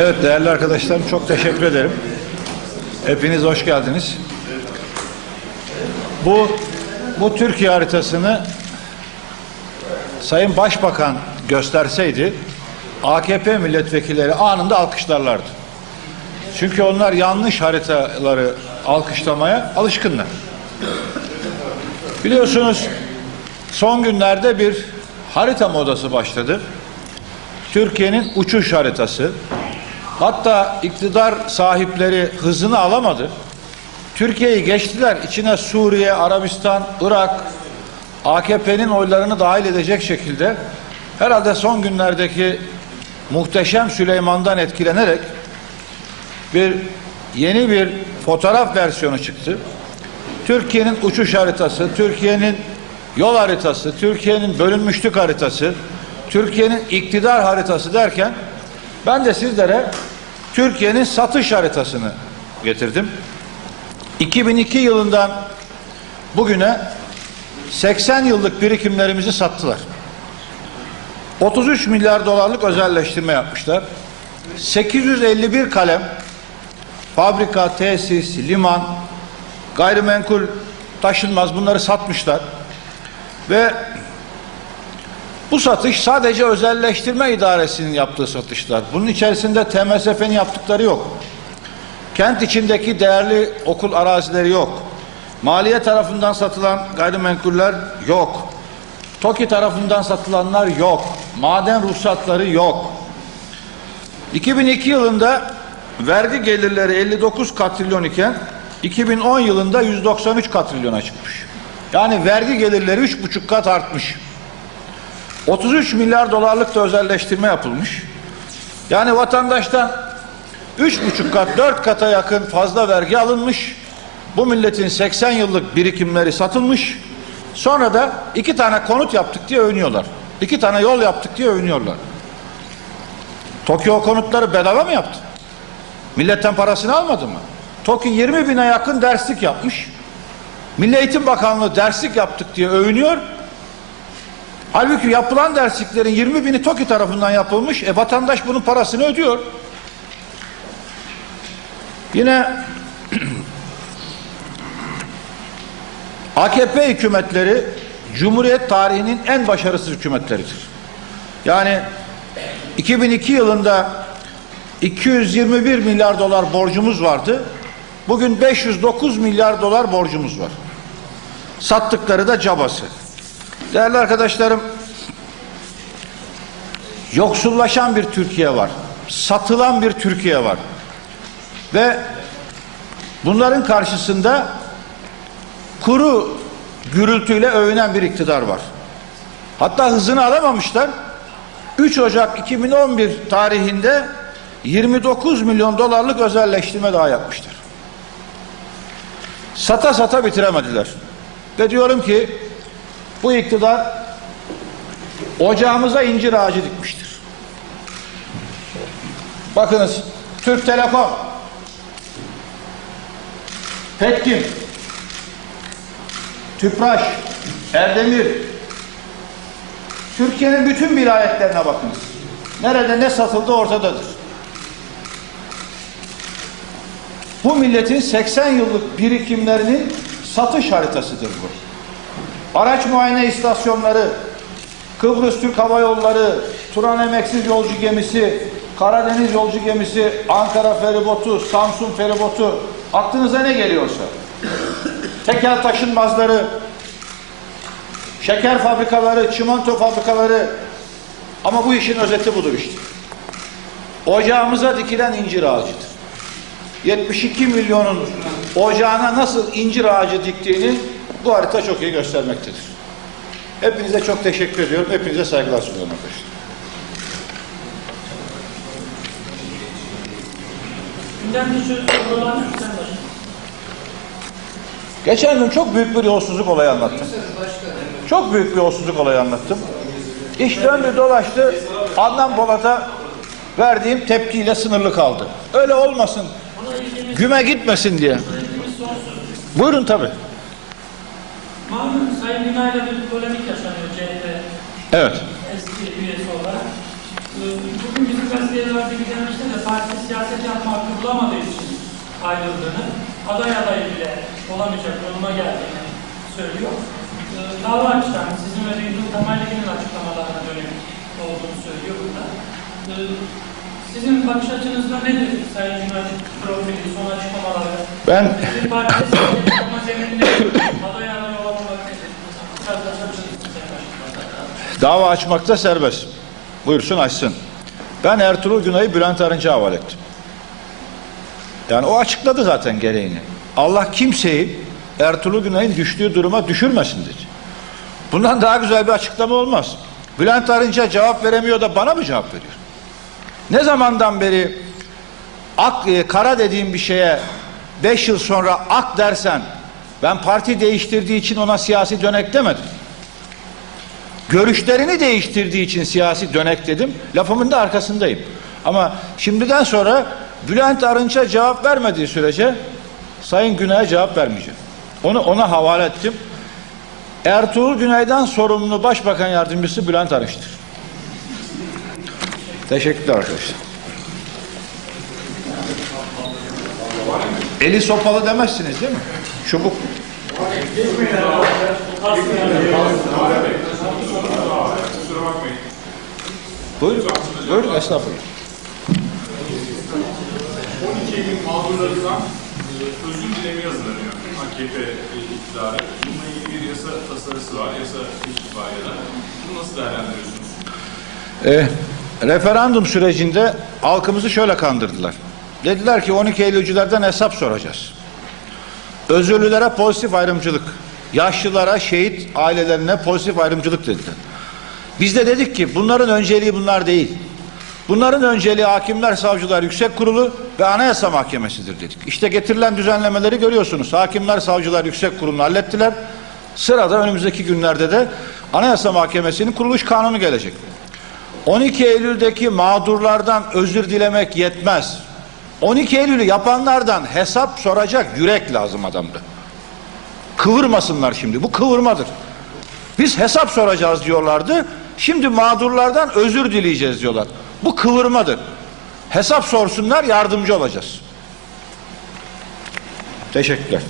Evet değerli arkadaşlarım çok teşekkür ederim. Hepiniz hoş geldiniz. Bu bu Türkiye haritasını Sayın Başbakan gösterseydi AKP milletvekilleri anında alkışlarlardı. Çünkü onlar yanlış haritaları alkışlamaya alışkınlar. Biliyorsunuz son günlerde bir harita modası başladı. Türkiye'nin uçuş haritası. Hatta iktidar sahipleri hızını alamadı. Türkiye'yi geçtiler. İçine Suriye, Arabistan, Irak, AKP'nin oylarını dahil edecek şekilde herhalde son günlerdeki muhteşem Süleyman'dan etkilenerek bir yeni bir fotoğraf versiyonu çıktı. Türkiye'nin uçuş haritası, Türkiye'nin yol haritası, Türkiye'nin bölünmüşlük haritası, Türkiye'nin iktidar haritası derken ben de sizlere Türkiye'nin satış haritasını getirdim. 2002 yılından bugüne 80 yıllık birikimlerimizi sattılar. 33 milyar dolarlık özelleştirme yapmışlar. 851 kalem fabrika, tesis, liman, gayrimenkul taşınmaz bunları satmışlar. Ve bu satış sadece özelleştirme idaresinin yaptığı satışlar. Bunun içerisinde TMSF'nin yaptıkları yok. Kent içindeki değerli okul arazileri yok. Maliye tarafından satılan gayrimenkuller yok. TOKİ tarafından satılanlar yok. Maden ruhsatları yok. 2002 yılında vergi gelirleri 59 katrilyon iken 2010 yılında 193 katrilyona çıkmış. Yani vergi gelirleri 3,5 kat artmış. 33 milyar dolarlık da özelleştirme yapılmış. Yani vatandaştan 3,5 kat 4 kata yakın fazla vergi alınmış. Bu milletin 80 yıllık birikimleri satılmış. Sonra da iki tane konut yaptık diye övünüyorlar. İki tane yol yaptık diye övünüyorlar. Tokyo konutları bedava mı yaptı? Milletten parasını almadı mı? TOKİ 20 bine yakın derslik yapmış. Milli Eğitim Bakanlığı derslik yaptık diye övünüyor. Halbuki yapılan dersliklerin 20 bini TOKİ tarafından yapılmış. E vatandaş bunun parasını ödüyor. Yine AKP hükümetleri Cumhuriyet tarihinin en başarısız hükümetleridir. Yani 2002 yılında 221 milyar dolar borcumuz vardı. Bugün 509 milyar dolar borcumuz var. Sattıkları da cabası. Değerli arkadaşlarım, yoksullaşan bir Türkiye var. Satılan bir Türkiye var. Ve bunların karşısında kuru gürültüyle övünen bir iktidar var. Hatta hızını alamamışlar. 3 Ocak 2011 tarihinde 29 milyon dolarlık özelleştirme daha yapmışlar. Sata sata bitiremediler. Ve diyorum ki bu iktidar ocağımıza incir ağacı dikmiştir. Bakınız Türk Telekom, Petkim, Tüpraş, Erdemir, Türkiye'nin bütün vilayetlerine bakınız. Nerede ne satıldı ortadadır. Bu milletin 80 yıllık birikimlerinin satış haritasıdır bu. Araç muayene istasyonları, Kıbrıs Türk Hava Yolları, Turan Emeksiz Yolcu Gemisi, Karadeniz Yolcu Gemisi, Ankara Feribotu, Samsun Feribotu, aklınıza ne geliyorsa. Tekel taşınmazları, şeker fabrikaları, çimento fabrikaları ama bu işin özeti budur işte. Ocağımıza dikilen incir ağacıdır. 72 milyonun ocağına nasıl incir ağacı diktiğini bu harita çok iyi göstermektedir. Hepinize çok teşekkür ediyorum. Hepinize saygılar sunuyorum arkadaşlar. Geçen gün çok büyük bir yolsuzluk olayı anlattım. Çok büyük bir yolsuzluk olayı anlattım. İş döndü dolaştı. Adnan Polat'a verdiğim tepkiyle sınırlı kaldı. Öyle olmasın. Güme gitmesin diye. Buyurun tabii. Malum Sayın Bina ile bir polemik yaşanıyor CHP Evet. eski üyesi olarak. Ee, Bugün bizim gazetelerde bir demişti de parti siyaset yapma hakkı bulamadığı için ayrıldığını, aday adayı bile olamayacak duruma geldiğini söylüyor. Ee, Dava açtan sizin ve Reydul Tamaylıgil'in açıklamalarına dönük olduğunu söylüyor burada. Ee, Sizin bakış açınızda nedir Sayın Cumhurbaşkanı profili, son açıklamaları? Ben Bir partide siyaset yapma zemininde aday aday olamamak nedir? Biraz da açabilirsiniz Sayın Başkanım. Dava açmakta serbest. Buyursun açsın. Ben Ertuğrul Günay'ı Bülent Arınç'a havale ettim. Yani o açıkladı zaten gereğini. Allah kimseyi Ertuğrul Günay'ın düştüğü duruma düşürmesin dedi. Bundan daha güzel bir açıklama olmaz. Bülent Arınç'a cevap veremiyor da bana mı cevap veriyor? Ne zamandan beri ak, e, kara dediğim bir şeye beş yıl sonra ak dersen ben parti değiştirdiği için ona siyasi dönek demedim. Görüşlerini değiştirdiği için siyasi dönek dedim. Lafımın da arkasındayım. Ama şimdiden sonra Bülent Arınç'a cevap vermediği sürece Sayın Günay'a cevap vermeyeceğim. Onu ona havale ettim. Ertuğrul Günay'dan sorumlu Başbakan Yardımcısı Bülent Arınç'tır. Teşekkürler arkadaşlar. Eli sopalı demezsiniz değil mi? Çubuk. Buyurun. Buyurun estağfurullah. 12 Eylül mağdurlarından e, özür dilemi yazılanıyor AKP iktidarı. Bununla ilgili bir yasa tasarısı var, yasa itibariyle. Bunu nasıl değerlendiriyorsunuz? E, referandum sürecinde halkımızı şöyle kandırdılar. Dediler ki 12 Eylülcülerden hesap soracağız. Özürlülere pozitif ayrımcılık, yaşlılara, şehit ailelerine pozitif ayrımcılık dediler. Biz de dedik ki bunların önceliği bunlar değil. Bunların önceliği Hakimler Savcılar Yüksek Kurulu ve Anayasa Mahkemesi'dir dedik. İşte getirilen düzenlemeleri görüyorsunuz. Hakimler Savcılar Yüksek Kurulu'nu hallettiler. Sırada önümüzdeki günlerde de Anayasa Mahkemesi'nin kuruluş kanunu gelecek. 12 Eylül'deki mağdurlardan özür dilemek yetmez. 12 Eylül'ü yapanlardan hesap soracak yürek lazım adamda. Kıvırmasınlar şimdi. Bu kıvırmadır. Biz hesap soracağız diyorlardı. Şimdi mağdurlardan özür dileyeceğiz diyorlar. Bu kıvırmadır. Hesap sorsunlar yardımcı olacağız. Teşekkürler.